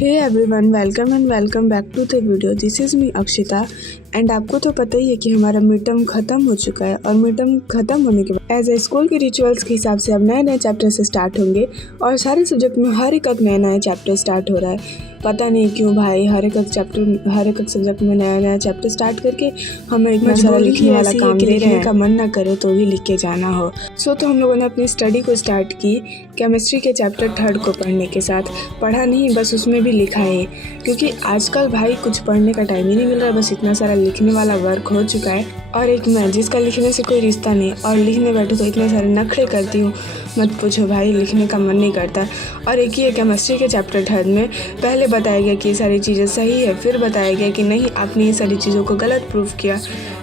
Hey everyone, welcome and welcome back to the video. This is me Akshita and आपको तो पता ही है कि हमारा मिड टर्म ख़त्म हो चुका है और मिड टर्म ख़त्म होने के बाद एज ए स्कूल के रिचुअल्स के हिसाब से अब नए नए चैप्टर से स्टार्ट होंगे और सारे सब्जेक्ट में हर एक नया नया चैप्टर स्टार्ट हो रहा है। पता नहीं क्यों भाई, हर एक सब्जेक्ट में नया नया चैप्टर स्टार्ट करके हमें इतना सारा लिखने वाला काम दे रहे हैं का मन ना करे तो भी लिख के जाना हो। तो हम लोगों ने अपनी स्टडी को स्टार्ट की केमिस्ट्री के चैप्टर 3 को पढ़ने के साथ। पढ़ा नहीं, बस उसमें भी लिखा है, क्योंकि आजकल भाई कुछ पढ़ने का टाइम ही नहीं मिल रहा, बस इतना सारा लिखने वाला वर्क हो चुका है। और एक मैं जिसका लिखने से कोई रिश्ता नहीं, और लिखने बैठो तो इतने सारे नखरे करती हूँ, मत पूछो भाई, लिखने का मन नहीं करता। और एक ही है केमिस्ट्री के चैप्टर 3 में पहले बताया गया कि ये सारी चीज़ें सही है, फिर बताया गया कि नहीं, आपने ये सारी चीज़ों को गलत प्रूफ किया,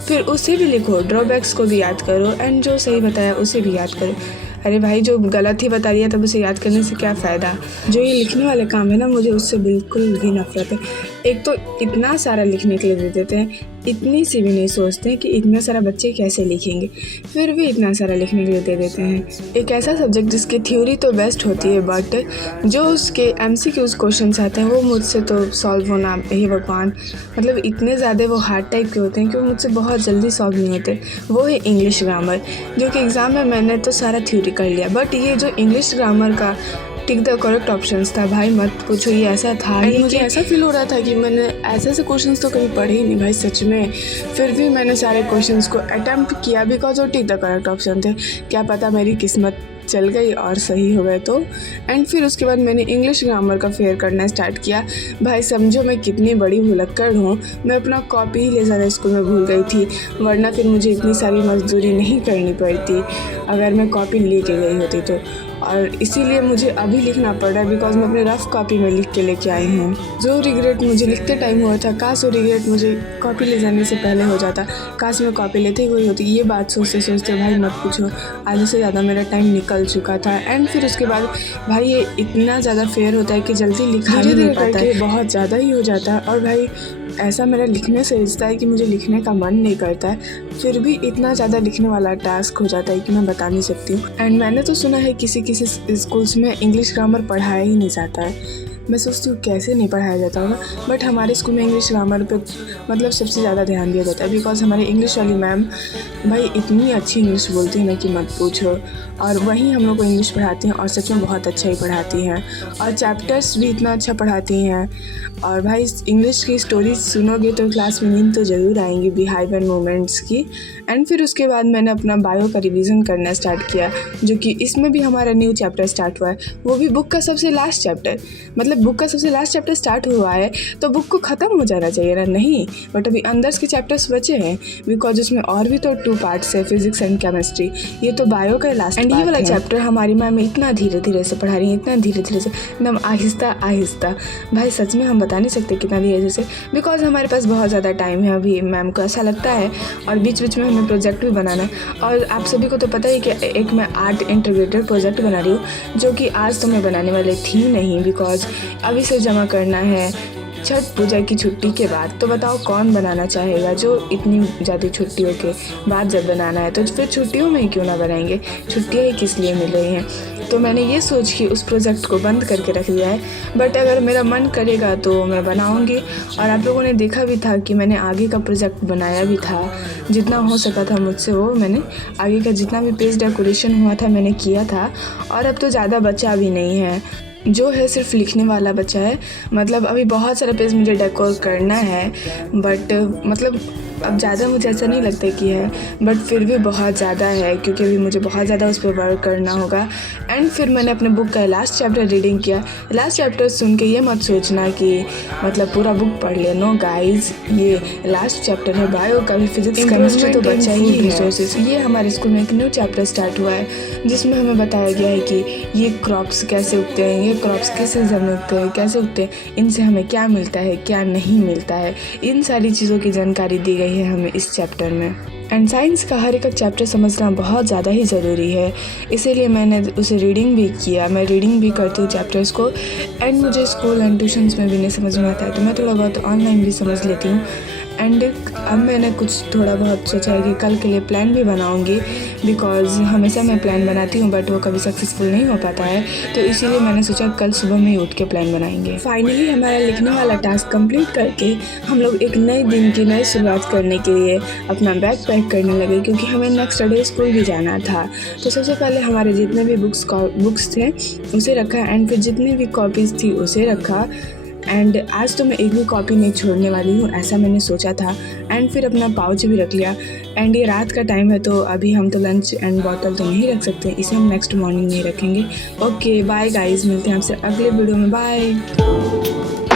फिर उसे भी लिखो, ड्रॉबैक्स को भी याद करो एंड जो सही बताया उसे भी याद करो। अरे भाई, जो गलत ही बता दिया तब उसे याद करने से क्या फ़ायदा। जो ये लिखने वाले काम है ना, मुझे उससे बिल्कुल भी नफरत है। एक तो इतना सारा लिखने के लिए दे देते हैं, इतनी सी भी नहीं सोचते हैं कि इतना सारा बच्चे कैसे लिखेंगे, फिर भी इतना सारा लिखने के लिए दे देते हैं। एक ऐसा सब्जेक्ट जिसकी थ्योरी तो बेस्ट होती है, बट जो उसके MCQs क्वेश्चंस आते हैं वो मुझसे तो सॉल्व होना, हे भगवान, मतलब इतने ज़्यादा वो हार्ड टाइप के होते हैं कि वो मुझसे बहुत जल्दी सॉल्व नहीं होते। वो है इंग्लिश ग्रामर, जो कि एग्ज़ाम में मैंने तो सारा थ्योरी कर लिया, बट ये जो इंग्लिश ग्रामर का टिक द करेक्ट ऑप्शंस था, भाई मत पूछो, ये ऐसा था ही। मुझे ऐसा फील हो रहा था कि मैंने ऐसे क्वेश्चंस तो कभी पढ़े ही नहीं भाई, सच में। फिर भी मैंने सारे क्वेश्चंस को अटेम्प्ट किया बिकॉज वो टिक द करेक्ट ऑप्शन थे। क्या पता मेरी किस्मत चल गई और सही हो गए तो। एंड फिर उसके बाद मैंने इंग्लिश ग्रामर का फेयर करना स्टार्ट किया। भाई समझो मैं कितनी बड़ी भुलक्कड़ हूँ, मैं अपना कॉपी ही ले जाना स्कूल में भूल गई थी, वरना फिर मुझे इतनी सारी मजदूरी नहीं करनी पड़ती अगर मैं कॉपी लेके गई होती तो। और इसीलिए मुझे अभी लिखना पड़ रहा है बिकॉज मैं अपने रफ़ कॉपी में लिख के लेके आई हूँ। जो रिग्रेट मुझे लिखते टाइम हुआ था, काश वो रिग्रेट मुझे कॉपी ले जाने से पहले हो जाता, काश मैं कॉपी लेते हुई होती। ये बात सोचते सोचते भाई मत पूछो, आधे से ज़्यादा मेरा टाइम निकल चुका था। एंड फिर उसके बाद भाई ये इतना ज़्यादा फेयर होता है कि जल्दी लिखा ही नहीं पाता है, बहुत ज़्यादा ही हो जाता है। और भाई ऐसा मेरा लिखने से रिश्ता है कि मुझे लिखने का मन नहीं करता है, फिर भी इतना ज़्यादा लिखने वाला टास्क हो जाता है कि मैं बता नहीं सकती हूँ। एंड मैंने तो सुना है किसी स्कूल्स में इंग्लिश ग्रामर पढ़ाया ही नहीं जाता है। मैं सोचती हूँ कैसे नहीं पढ़ाया जाता होगा, बट हमारे स्कूल में इंग्लिश ग्रामर पे मतलब सबसे ज़्यादा ध्यान दिया जाता है बिकॉज हमारी इंग्लिश वाली मैम भाई इतनी अच्छी इंग्लिश बोलती है ना कि मत पूछो। और वहीं हम लोग को इंग्लिश पढ़ाती हैं और सच में बहुत अच्छा ही पढ़ाती हैं, और चैप्टर्स भी इतना अच्छा पढ़ाती हैं। और भाई इंग्लिश की स्टोरीज सुनोगे तो क्लास में नींद तो ज़रूर आएंगी बिहेवियर मोमेंट्स की। एंड फिर उसके बाद मैंने अपना बायो का रिवीजन करना स्टार्ट किया, जो कि इसमें भी हमारा न्यू चैप्टर स्टार्ट हुआ है, वो भी बुक का सबसे लास्ट चैप्टर। मतलब बुक का सबसे लास्ट चैप्टर स्टार्ट हुआ है तो बुक को ख़त्म हो जाना चाहिए ना, नहीं, बट अभी अंदर के चैप्टर्स बचे हैं बिकॉज उसमें और भी तो 2 पार्ट्स है, फिजिक्स एंड केमिस्ट्री। ये तो बायो का लास्ट एंड ये वाला चैप्टर हमारी मैम इतना धीरे धीरे से पढ़ा रही है, इतना धीरे धीरे से, एकदम आहिस्ता आहिस्ता। भाई सच में हम बता नहीं सकते कितना धीरे से, बिकॉज हमारे पास बहुत ज़्यादा टाइम है अभी, मैम को ऐसा लगता है। और बीच बीच में हमें प्रोजेक्ट भी बनाना है, और आप सभी को तो पता ही कि एक मैं आर्ट इंटीग्रेटेड प्रोजेक्ट बना रही हूँ, जो कि आज तो मैं बनाने वाली थी नहीं बिकॉज अभी से जमा करना है छठ पूजा की छुट्टी के बाद। तो बताओ कौन बनाना चाहेगा, जो इतनी ज़्यादा छुट्टियों के बाद जब बनाना है तो फिर छुट्टियों में ही क्यों ना बनाएंगे, छुट्टियाँ ही किस लिए मिल रही हैं। तो मैंने ये सोच के उस प्रोजेक्ट को बंद करके रख दिया है, बट अगर मेरा मन करेगा तो मैं बनाऊंगी। और आप लोगों ने देखा भी था कि मैंने आगे का प्रोजेक्ट बनाया भी था, जितना हो सका था मुझसे वो मैंने आगे का जितना भी पेज डेकोरेशन हुआ था मैंने किया था। और अब तो ज़्यादा बचा भी नहीं है, जो है सिर्फ लिखने वाला बचा है। मतलब अभी बहुत सारा पेज मुझे डेकोर करना है, बट मतलब अब ज़्यादा मुझे ऐसा नहीं लगता कि है, बट फिर भी बहुत ज़्यादा है क्योंकि अभी मुझे बहुत ज़्यादा उस पर वर्क करना होगा। एंड फिर मैंने अपने बुक का लास्ट चैप्टर रीडिंग किया। लास्ट चैप्टर सुन के ये मत सोचना कि मतलब पूरा बुक पढ़ ले, नो गाइज, ये लास्ट चैप्टर है बायो का, भी फिजिक्स केमिस्ट्री तो बचा ही रिसोर्सेज। ये हमारे स्कूल में एक न्यू चैप्टर स्टार्ट हुआ है जिसमें हमें बताया गया है कि ये क्रॉप्स कैसे उगते हैं, ये क्रॉप्स किस सीजन में उगते हैं, कैसे उगते हैं, इनसे हमें क्या मिलता है क्या नहीं मिलता है, इन सारी चीज़ों की जानकारी दी गई है हमें इस चैप्टर में। एंड साइंस का हर एक चैप्टर समझना बहुत ज़्यादा ही ज़रूरी है, इसीलिए मैंने उसे रीडिंग भी किया। मैं रीडिंग भी करती हूँ चैप्टर्स को। एंड मुझे स्कूल एंड ट्यूशन्स में भी नहीं समझ में आता है तो मैं थोड़ा बहुत ऑनलाइन भी समझ लेती हूँ। एंड अब मैंने कुछ थोड़ा बहुत सोचा है कि कल के लिए प्लान भी बनाऊंगी, बिकॉज़ हमेशा मैं प्लान बनाती हूँ बट वो कभी सक्सेसफुल नहीं हो पाता है, तो इसीलिए मैंने सोचा कल सुबह में ही उठ के प्लान बनाएंगे। फाइनली हमारा लिखने वाला टास्क कंप्लीट करके हम लोग एक नए दिन की नई शुरुआत करने के लिए अपना बैग पैक करने लगे, क्योंकि हमें नेक्स्ट डे स्कूल भी जाना था। तो सबसे पहले हमारे जितने भी बुक्स थे उसे रखा, एंड फिर जितनी भी कॉपीज़ थी उसे रखा। एंड आज तो मैं एक भी कॉपी नहीं छोड़ने वाली हूँ, ऐसा मैंने सोचा था। एंड फिर अपना पाउच भी रख लिया। एंड ये रात का टाइम है तो अभी हम तो लंच एंड बॉटल तो नहीं रख सकते, इसे हम नेक्स्ट मॉर्निंग नहीं रखेंगे। ओके बाय गाइज, मिलते हैं आपसे अगले वीडियो में। बाय।